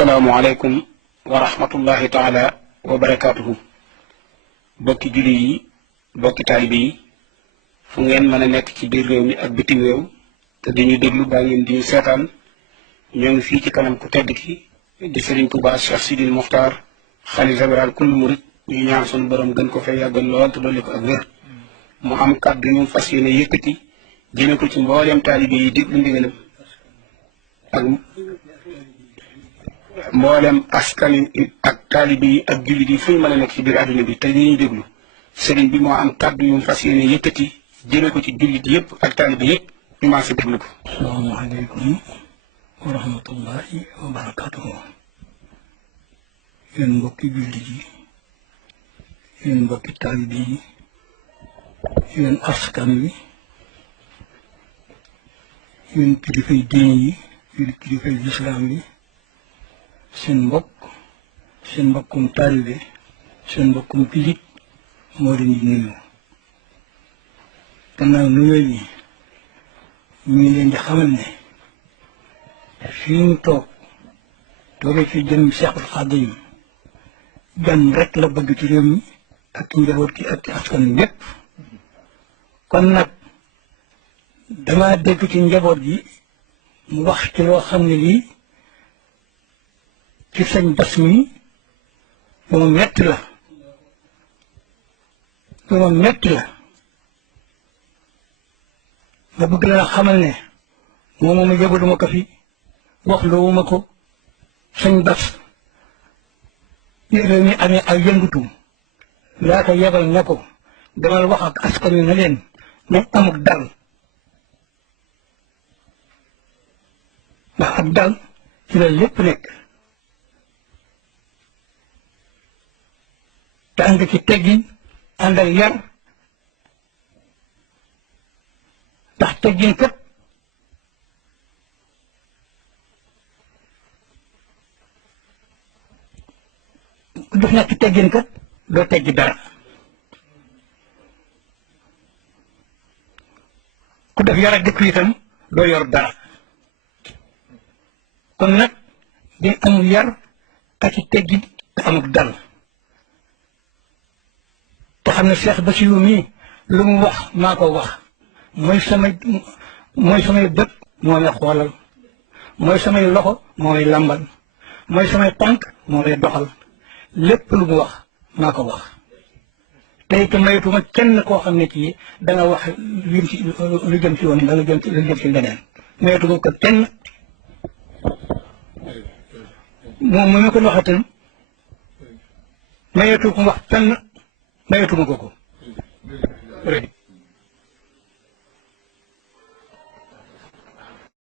asalaamualeykum wa rahmatullahi taala wa barakaatuhu. bokki julli yi bokki taalibe yi fu ngeen mën a nekk ci biir réew mi ak bitim réew te dañuy déglu baa ngeen di ñu seetaan ñoo ngi fii ci kanam ku tedd ki di Serigne Touba Cheikh Sidil Mokhtar xalifa général kullu murit ñu ñaan sunu borom gën ko fay yàggal lool te dolli ko ak wér mu am kàddu ñu fas yéene yëkkati jëme ko ci mbooleem taalibe yi déglu ndigalam ak mboolem askan ak taalibe yi ak jullit yi fu ñu mën a nekk ci biir àdduna bi te ñuy déglu sëriñ bi moo am kàddu yu mu fas yéene yëkkati jëme ko ci jullit yëpp ak taalibe yëpp ñu maa si déglu ko. asalaamaaleykum wa rahmatullahi wa barakatuhu. yéen mbokki jullit yi yéen mbokki taalibe yi yéen askan wi yéen kilifay diine yi yéen kilifay lislaam yi seen mbokkum taalibe seen mbokkum jullit moo leen di nuyu. gannaaw nuyoo yi ñu ngi leen di xamal ne fii ñu toogee fi jëm Seexul Xaadim gan rek la bëgg ci réew mi ak njaboot gi ak askan wi yépp. kon nag dama dégg ci njaboot gi mu wax ci loo xam ne lii ci sëñ Bass mi lu ma metti la ma bëgg la xamal ne moom yëbaluma ko fi wax loowuma ko sëñ Bass réew mi amee ay yëngutum laa ko yebal ne ko demal wax ak askan wi na leen nañ amuk dal ndax ak dal ci la lépp nekk te ànd ci teggin ànd ak yar ndax teggin kat ku def nekk teggin kat doo teggi dara ku def yar ak dëkk itam doo yor dara kon nag di amul yar ak ci teggin te amul dal te xam ne Cheikh Bassirou mii lu mu wax maa ko wax mooy samay bët moo lay xoolal mooy samay loxo moo lay lambal mooy samay tànk moo lay doxal lépp lu mu wax maa ko wax te it maytuma kenn koo xam ne kii danga wax lu jëm ci woon da lu jëm ci leneen maytuma ko kenn moom mu ñu ko waxatal maytu ko wax kenn maytuma ko